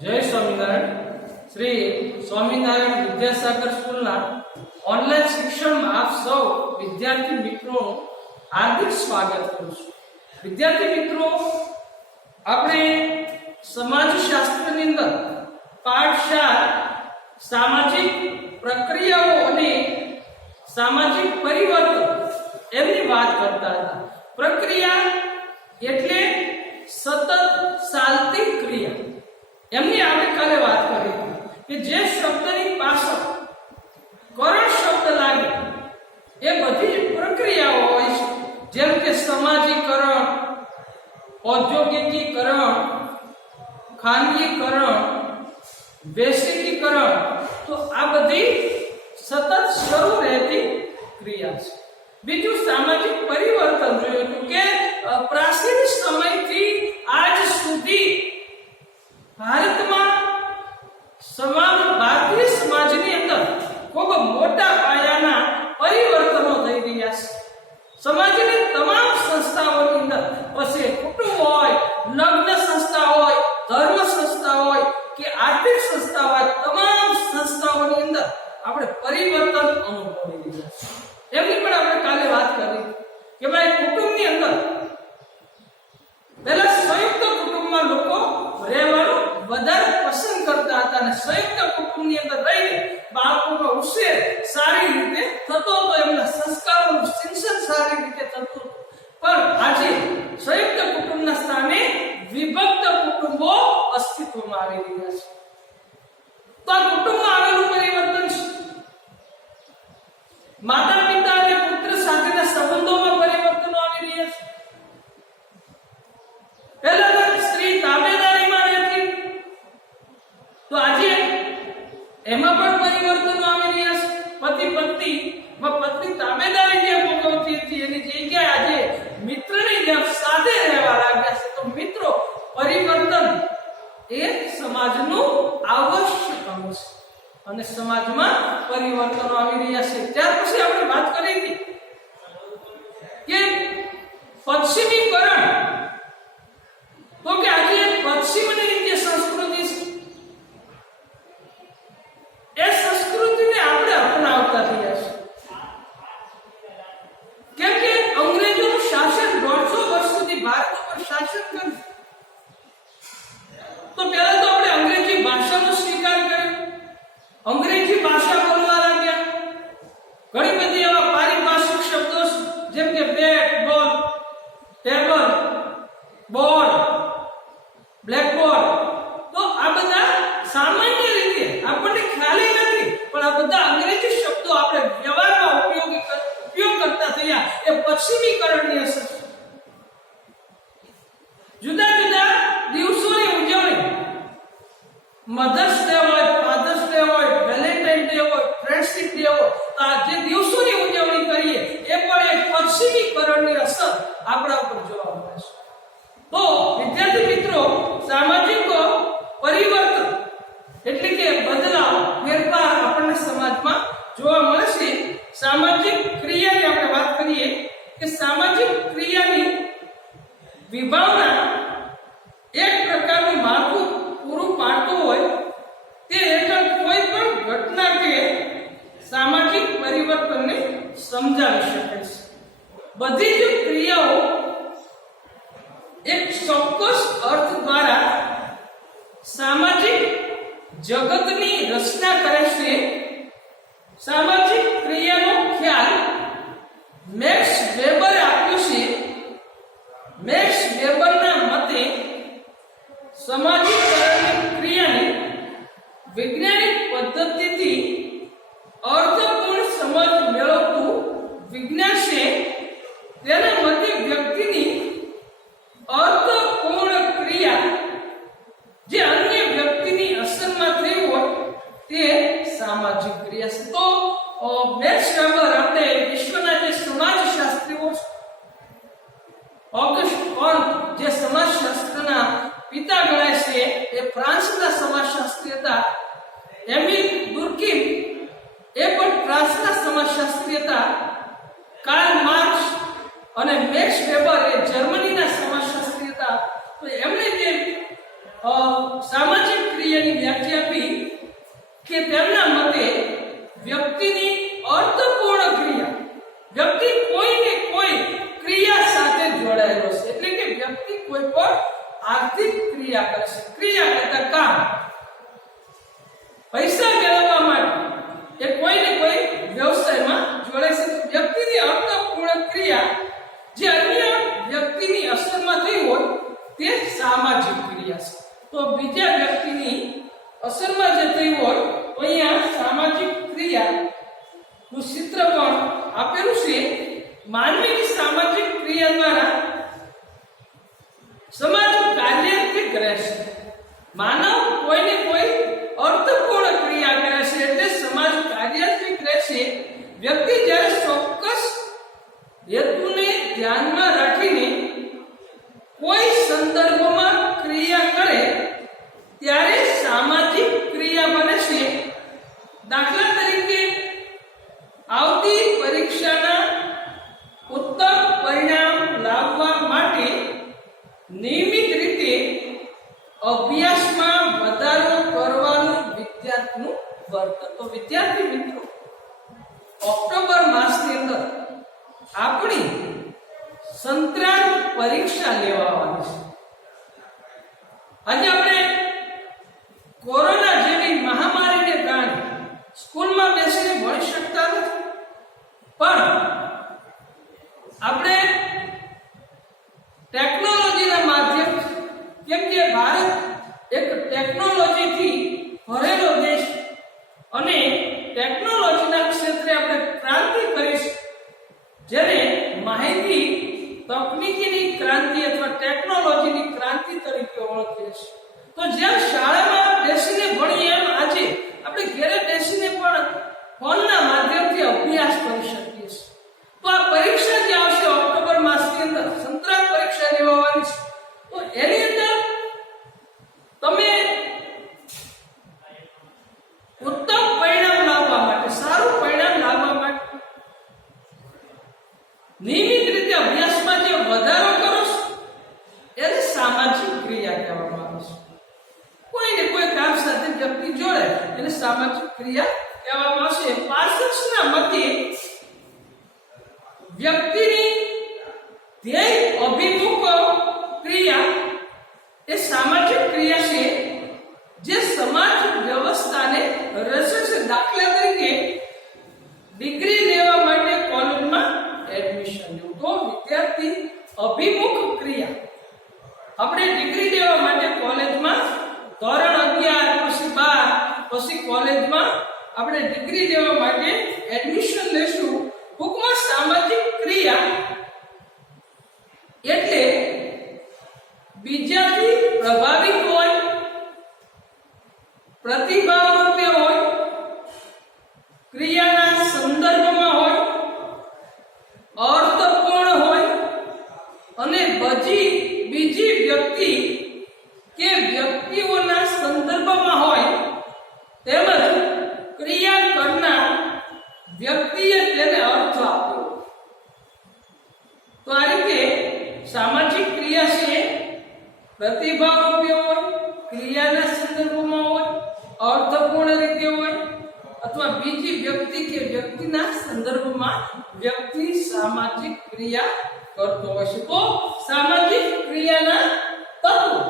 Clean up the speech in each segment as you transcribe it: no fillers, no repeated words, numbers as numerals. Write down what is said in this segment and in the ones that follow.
जय Swaminarayan. Shri Swaminarayan Vidyasagar school online शिक्षण में आप सौ विद्यार्थी मित्रों हार्दिक स्वागत करूं छुं। विद्यार्थी मित्रों, આપણે સમાજશાસ્ત્રની અંદર પાઠ 4 સામાજિક પ્રક્રિયાઓ અને સામાજિક પરિવર્તન એમની વાત કરતા હતા। પ્રક્રિયા એટલે સતત ચાલતી ક્રિયા, એમની આપણે કાલે વાત કરી કે જે શબ્દની પાછળ કરણ શબ્દ લાગે એ બધી પ્રક્રિયાઓ હોય છે, જેમ કે સમાજીકરણ, औद्योगिकीकरण, खानगीकरण, वैश्विकीकरण, तो आ बधी सतत शुरू रहती क्रिया है। बीजू सामाजिक परिवर्तन जो के प्राचीन समय थी आज सुधी भारत में समाज भारतीय समाज ની અંદર ખૂબ મોટા પાયાના પરિવર્તનો થઈ રહ્યા છે। સમાજની તમામ સંસ્થાઓની અંદર પછી કુટુંબ હોય, લગ્ન સંસ્થા હોય, ધર્મ સંસ્થા હોય કે આર્થિક સંસ્થા હોય, તમામ સંસ્થાઓની અંદર આપણે પરિવર્તન અનુભવી રહ્યા છે। એમની પણ આપણે કાલે વાત કરી કે ભાઈ કુટુંબની અંદર પહેલા સંયુક્ત કુટુંબમાં લોકો રહેવાનું વધારે પસંદ કરતા હતા અને સંયુક્ત કુટુંબની અંદર રહીને બાળકોનો ઉછેર સારી રીતે થતો હતો, એમના સંસ્કારોનું સિંચન સારી રીતે થતું હતું। પણ આજે સંયુક્ત કુટુંબના સ્થાને વિભક્ત કુટુંબો અસ્તિત્વમાં આવી રહ્યા છે। તો આ કુટુંબમાં આવેલું પરિવર્તન છે। માતા પિતા અને પુત્ર સાથેના સંબંધોમાં પરિવર્તનો આવી રહ્યા છે। પહેલા સ્ત્રી તાબેદારીમાં રહેતી, તો આજે એમાં પણ પરિવર્તનો આવી રહ્યા છે। પતિ પત્ની તાબેદારી જે ભોગવતી હતી એની જગ્યાએ આજે મિત્રની જેમ સાથે રહેવા લાગ્યા છે। તો મિત્રો, પરિવર્તન એ સમાજનું આવશ્યક અંગ છે અને સમાજમાં પરિવર્તનો આવી રહ્યા છે। ત્યાર પછી આપણે વાત કરી હતી કે પશ્ચિમીકરણ, તો કે આજે પશ્ચિમની જે સંસ્કૃતિ છે એ સંસ્કૃતિને આપણે અપનાવતા થયા છે। કેમ કે અંગ્રેજોનું શાસન 150 વર્ષ સુધી ભારત ઉપર શાસન કર્યું, તો પહેલા તો આપણે અંગ્રેજી ભાષાનો સ્વીકાર કર્યો, અંગ્રેજી ભાષા બોલવા લાગ્યા। ઘણી બધી એવા પારિભાષિક શબ્દો જેમ કે બેટ, બોલ, ટેબલ, બોર્ડ, બ્લેકબોર્ડ, તો આ બધા સામાન્ય રીતે આપણને ખ્યાલ નથી, પણ આ બધા અંગ્રેજી શબ્દો આપણે વ્યવહારમાં ઉપયોગ કરતા થયા। એ પશ્ચિમીકરણની અસર છે। જુદા જુદા દિવસોની ઉજવણી, મધર્સ ડે હોય, ફાધર્સ ડે હોય, વેલેન્ટાઇન ડે હોય, ફ્રેન્ડશિપ ડે હોય, તો આ જે દિવસોની ઉજવણી કરીએ એ પણ એક પશ્ચિમીકરણની અસર આપણા ઉપર જોવા મળે છે। તો વિદ્યાર્થી મિત્રો, સામાજિક પરિવર્તન એટલે કે બદલાવ, ફેરફાર આપણને સમાજમાં જોવા મળે છે। સામાજિક ક્રિયાની આપણે વાત કરીએ કે સામાજિક ક્રિયાની વિભાવના એક પ્રકારનું માળખું પૂરું પાડતું હોય, તે હેઠળ કોઈ પણ ઘટના કે સામાજિક પરિવર્તનને સમજાવી શકે છે। બધી જ ક્રિયાઓ એક ચોક્કસ અર્થ દ્વારા સામાજિક જગતની રચના કરે છે। સામાજિક ક્રિયાનો ખ્યાલ મેક્સ વેબરે આપ્યો છે। મેક્સ વેબરના મતે સમાજીકરણની ક્રિયાની વૈજ્ઞાનિક પદ્ધતિથી અર્થપૂર્ણ સમજ મેળવતું વિજ્ઞાન છે। તેના મતે વ્યક્તિની અર્થપૂર્ણ ક્રિયા જે અન્ય વ્યક્તિની અસરમાં થઈ હોય તે સામાજિક ક્રિયા છે। તો મેક્સ વેબર આપણે વિશ્વના જે સમાજશાસ્ત્રીઓ છે, ઓગસ્ટ કોન્ત જે સમાજશાસ્ત્રના પિતા ગણાય છે, એ ફ્રાન્સના સમાજશાસ્ત્રી હતા। એમિલ દુર્કીમ એ પણ ફ્રાન્સના સમાજશાસ્ત્રી હતા। કાર્લ માર્ક્સ અને મેક્સ વેબર એ જર્મનીના સમાજશાસ્ત્રી હતા। તો એમણે જે સામાજિક ક્રિયા કે તેમના મતે વ્યક્તિની અર્થપૂર્ણ ક્રિયા, વ્યક્તિ કોઈને કોઈ ક્રિયા સાથે જોડાયેલો છે, એટલે કે વ્યક્તિ કોઈ પણ આર્થિક ક્રિયા કરે છે, ક્રિયા કરતા કામ, પૈસા મેળવવા માટે એ કોઈને કોઈ વ્યવસાયમાં જોડાય છે. વ્યક્તિની અર્થપૂર્ણ ક્રિયા જે અન્ય વ્યક્તિની અસરમાં થઈ હોય તે સામાજિક ક્રિયા છે. તો બીજા વ્યક્તિની અસરમાં જે થઈ હોય તો અહીંયા સામાજિક ક્રિયા નું ચિત્ર પણ આપેલું છે. માનવીની સામાજિક ક્રિયા દ્વારા સમાજ કાર્યાન્વિત કરે છે. માનવ કોઈને કોઈ અર્થપૂર્ણ ક્રિયા કરે છે એટલે સમાજ કાર્યાન્વિત રહે છે. વ્યક્તિ જ્યારે ચોક્કસ હેતુને ધ્યાનમાં રાખીને કોઈ સંદર્ભમાં ક્રિયા કરે ત્યારે સામાજિક ક્રિયા બને છે. દાખલા તરીકે આવતી પરીક્ષાના ઉત્તમ પરિણામ લાવવા માટે નિયમિત રીતે અભ્યાસમાં વધારો કરવાનું વિદ્યાર્થીનું વર્તન. તો વિદ્યાર્થી મિત્રો, ઓક્ટોબર માસની અંદર આપણી સંક્રાંત પરીક્ષા લેવાની છે. આજે આપણે કોરોના જેવી મહામારીને કારણે સ્કૂલમાં બેસીને ભણી શકતા નથી, પણ આપણે ટેકનોલોજીના માધ્યમથી, કેમ કે ભારત એક ટેકનોલોજીથી ભરેલો દેશ અને ટેકનોલોજીના ક્ષેત્રે આપણે ક્રાંતિ કરીશું, જેને માહિતી તકનીકીની ક્રાંતિ અથવા ટેકનોલોજીની ક્રાંતિ તરીકે ઓળખીએ છીએ. તો જેમ શાળામાં બેસીને ભણીએ એમ આજે આપણે ઘરે બેસીને પણ ફોનના માધ્યમથી અભ્યાસ કરી શકીએ છીએ. તો આ પરીક્ષા જે આવશે ઓક્ટોબર માસની અંદર સંક્રાંત પરીક્ષા લેવાની છે, તો એની અંદર તમે ઉત્તમ પરિણામ લાવવા માટે, સારું પરિણામ લાવવા માટે નિયમિત રીતે અભ્યાસમાં જે વધારો કરો છો એને સામાજિક ક્રિયા કહેવામાં આવે છે. કોઈને કોઈ કામ સાથે વ્યક્તિ જોડે એને સામાજિક ક્રિયા કહેવામાં આવશે. પાર્સલ્સના મતે વ્યક્તિની ધ્યેય અભિમુખ ક્રિયા એ સામાજિક ક્રિયા છે જે સમાજ વ્યવસ્થાને રચે છે. દાખલા તરીકે ડિગ્રી લેવા માટે કોલેજમાં એડમિશન લેવું, તો વિદ્યાર્થી અભિમુખ ક્રિયા. આપણે ડિગ્રી લેવા માટે કોલેજમાં ધોરણ 11 પછી 12 પછી કોલેજમાં આપણે ડિગ્રી લેવા માટે એડમિશન લેશું. ટૂંકમાં સામાજિક ક્રિયા એટલે બીજાથી પ્રભાવિત હોય, પ્રતિભાવ રૂપે હોય, ક્રિયાના સંદર્ભમાં હોય, અર્થપૂર્ણ હોય અને બીજી વ્યક્તિ કે વ્યક્તિઓના સંદર્ભમાં હોય, તેમજ ક્રિયા કરનાર વ્યક્તિએ તેને અર્થ આપ્યો. તો આ રીતે સામાજિક ક્રિયા છે પ્રતિભાવ રૂપે હોય, ક્રિયાના સંદર્ભમાં હોય, અર્થપૂર્ણ રીતે હોય અથવા બીજી વ્યક્તિ કે વ્યક્તિના સંદર્ભમાં વ્યક્તિ સામાજિક ક્રિયા કરતો હોય છે. તો સામાજિક ક્રિયાના તત્વો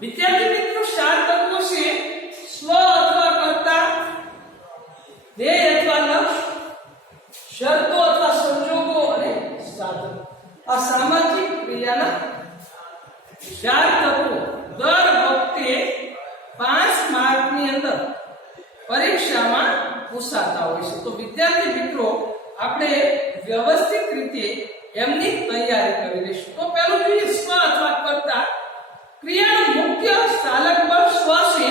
વિદ્યાર્થી મિત્રો 7 તત્વો છે. સ્વ અથવા કર્તા, ધ્યેય અથવા લક્ષ્ય, શરતો અથવા સંજોગો અને સાધનો. આ સામાજિક ક્રિયાના 4 તત્વો દર વખતે 5 માર્કની અંદર પરીક્ષામાં પૂછાતા હોય છે. તો વિદ્યાર્થી મિત્રો, આપણે વ્યવસ્થિત રીતે એમની તૈયારી કરી લઈશું. તો પહેલું જોઈએ સ્વ અથવા કર્તા. ક્રિયાનો મુખ્ય ચાલક બળ સ્વ છે.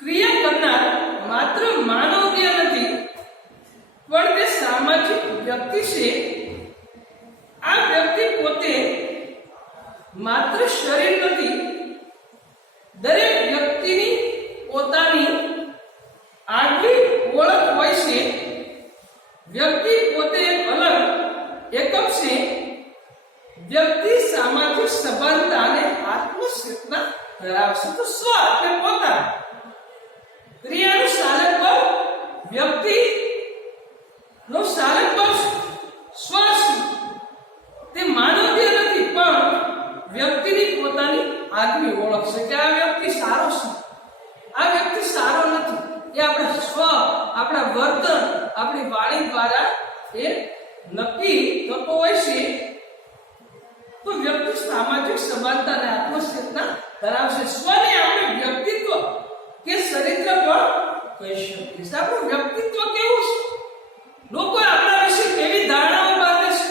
ક્રિયા કરનાર માત્ર માનવ દેહ નથી, પણ તે સામાજિક વ્યક્તિ છે. આ વ્યક્તિ પોતે માત્ર શરીર નથી. દરેક વ્યક્તિની પોતાની આગવી ઓળખ હોય છે. વ્યક્તિ પોતે એક અલગ એકમ છે. વ્યક્તિ સામાજિક સભાનતા અને આત્મચેતના ધરાવશે. તો સ્વ એટલે પોતાનું. ક્રિયાનું સાલક બળ વ્યક્તિ નું સાલક બળ સ્વ છે. તે માનવીય નથી, પણ વ્યક્તિની પોતાની આગવી ઓળખ છે કે આ વ્યક્તિ સારો છે, આ વ્યક્તિ સારો નથી. એ આપણા સ્વ, આપણા વર્તન, આપણી વાણી દ્વારા એ નક્કી થતો હોય છે. તો વ્યક્તિ સામાજિક સમાનતા અને આત્મચેતના ધરાવશે. સ્વને આપણે વ્યક્તિત્વ કે ચરિત્ર પણ કહી શકીએ છીએ. આપણું વ્યક્તિત્વ કેવું છે, લોકો આપણા વિશે કેવી ધારણાઓ બાંધે છે,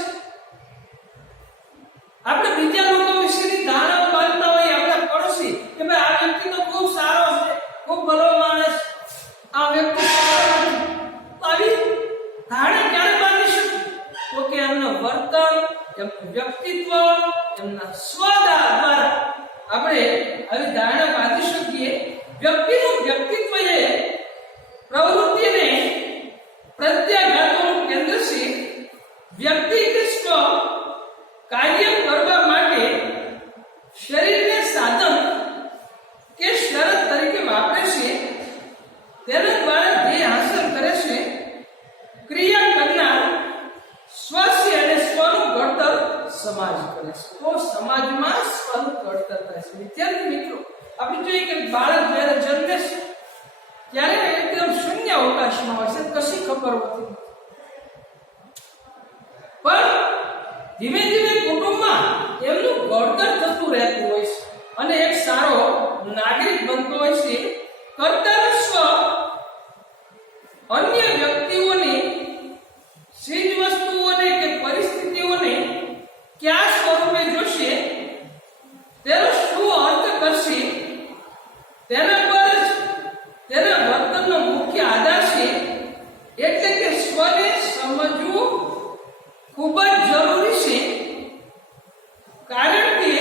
આપણે બીજા લોકો વિશેની ધારણાઓ બાંધતા હોય આપણા પડોશી કે ભાઈ આ વ્યક્તિ તો ખૂબ સારો છે, ખૂબ ભલો માણસ, આ વ્યક્તિ સારો નથી. તો આવી ધારણા ક્યારે બાંધી શકીએ? તો કે એમનું વર્તન, એમનું વ્યક્તિત્વ, એમના સ્વ દ્વારા આપણે આવી ધારણા બાંધી શકીએ. વ્યક્તિનું વ્યક્તિત્વ એ પ્રવૃત્તિને પ્રત્યાઘાતોનું કેન્દ્ર છે. વ્યક્તિ કે સ્વ કાર્ય કરવા માટે શરીરને સાધન કે શરત તરીકે વાપરે છે. તેના દ્વારા ધ્યેય હાંસલ કરે છે. ક્રિયા કરનાર સ્વ છે અને સ્વનું ઘડતર સમાજ કરે છે. તો સમાજમાં સ્વનું ઘડતર થાય છે. વિદ્યાર્થી મિત્રો, આપણે જોઈએ કે બાળક જ્યારે જન્મે છે ત્યારે એકદમ શૂન્ય અવકાશમાં હોય છે, કશી ખબર હોતી નથી. પણ ધીમે ધીમે કુટુંબમાં એમનું ઘડતર થતું રહેતું હોય છે અને એક સારો નાગરિક બનતો હોય છે. કર્તાનું સ્વ અન્ય વ્યક્તિઓની ચીજ વસ્તુઓને કે પરિસ્થિતિઓને કયા સ્વરૂપે જોશે, તેનો શું અર્થ કરશે, તેના પર જ તેના વર્તનનો મુખ્ય આધાર છે. એટલે કે સ્વને સમજવું ખૂબ જ જરૂરી છે, કારણ કે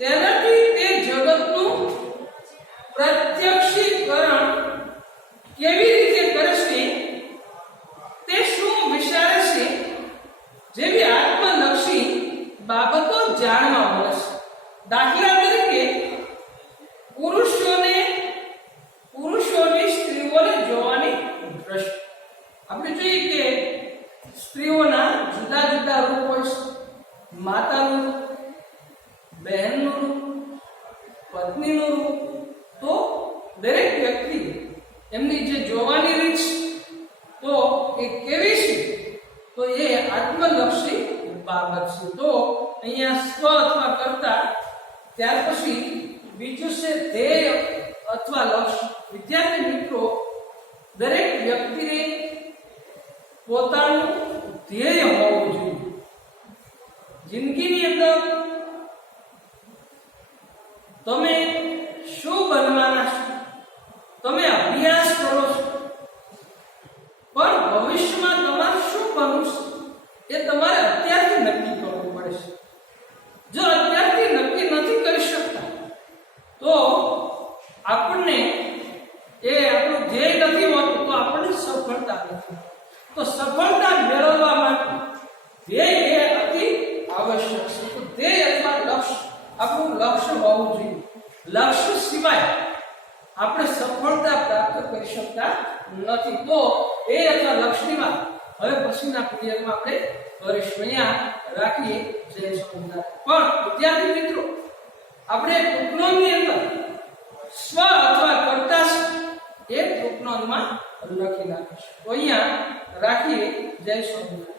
તેનાથી તે જગતનું પ્રત્યક્ષીકરણ કેવી રીતે કરે છે, તે શું વિચારે છે જેવી આત્મલક્ષી બાબતો જાણવા મળે છે. દાખલા તરીકે પુરુષોની સ્ત્રીઓને જોવાની દ્રષ્ટિ. આપણે જોઈએ કે સ્ત્રીઓના જુદા જુદા રૂપ હોય છે. માતાનું રૂપ, બહેનનું રૂપ, પત્નીનું રૂપ. તો દરેક વ્યક્તિ એમની જે જોવાની રીત છે તો એ કેવી છે, તો એ આત્મલક્ષી બાબત છે. તો અહીંયા સ્વ અથવા કર્તા, ત્યાર પછી બીજું છે ધ્યેય અથવા લક્ષ્ય. વિદ્યાર્થી મિત્રો, દરેક વ્યક્તિને પોતાનું ધ્યેય હોવું જોઈએ. જિંદગીની અંદર તમે શું બનવાના છો, તમે અભ્યાસ કરો છો, પણ ભવિષ્યમાં તમારે શું બનવું છે એ તમારે અત્યારથી નક્કી કરવું પડે છે. જો અત્યારથી નક્કી નથી કરી શકતા તો આપણને એ આપણું ધ્યેય નથી હોતું, તો આપણને સફળતા નથી. તો સફળતા મેળવવા માટે ધ્યેય એ અતિ આવશ્યક છે. તો ધ્યેય અથવા લક્ષ્ય આપણું લક્ષ્ય હોવું જોઈએ. લક્ષ્ય સિવાય આપણે સફળતા પ્રાપ્ત કરી શકતા નથી. તો એ અથવા લક્ષ્યની વાત હવે પછીના પીરિયડમાં આપણે કરીશું. અહીંયા રાખીએ. જય સ્વામિનારાયણ. પણ વિદ્યાર્થી મિત્રો, આપણે ટૂંકનોંધની અંદર સ્વ અથવા કર્તા એક ટૂંકનોંધમાં લખી નાખીશું. તો અહીંયા રાખીએ. જય સ્વામિનારાયણ.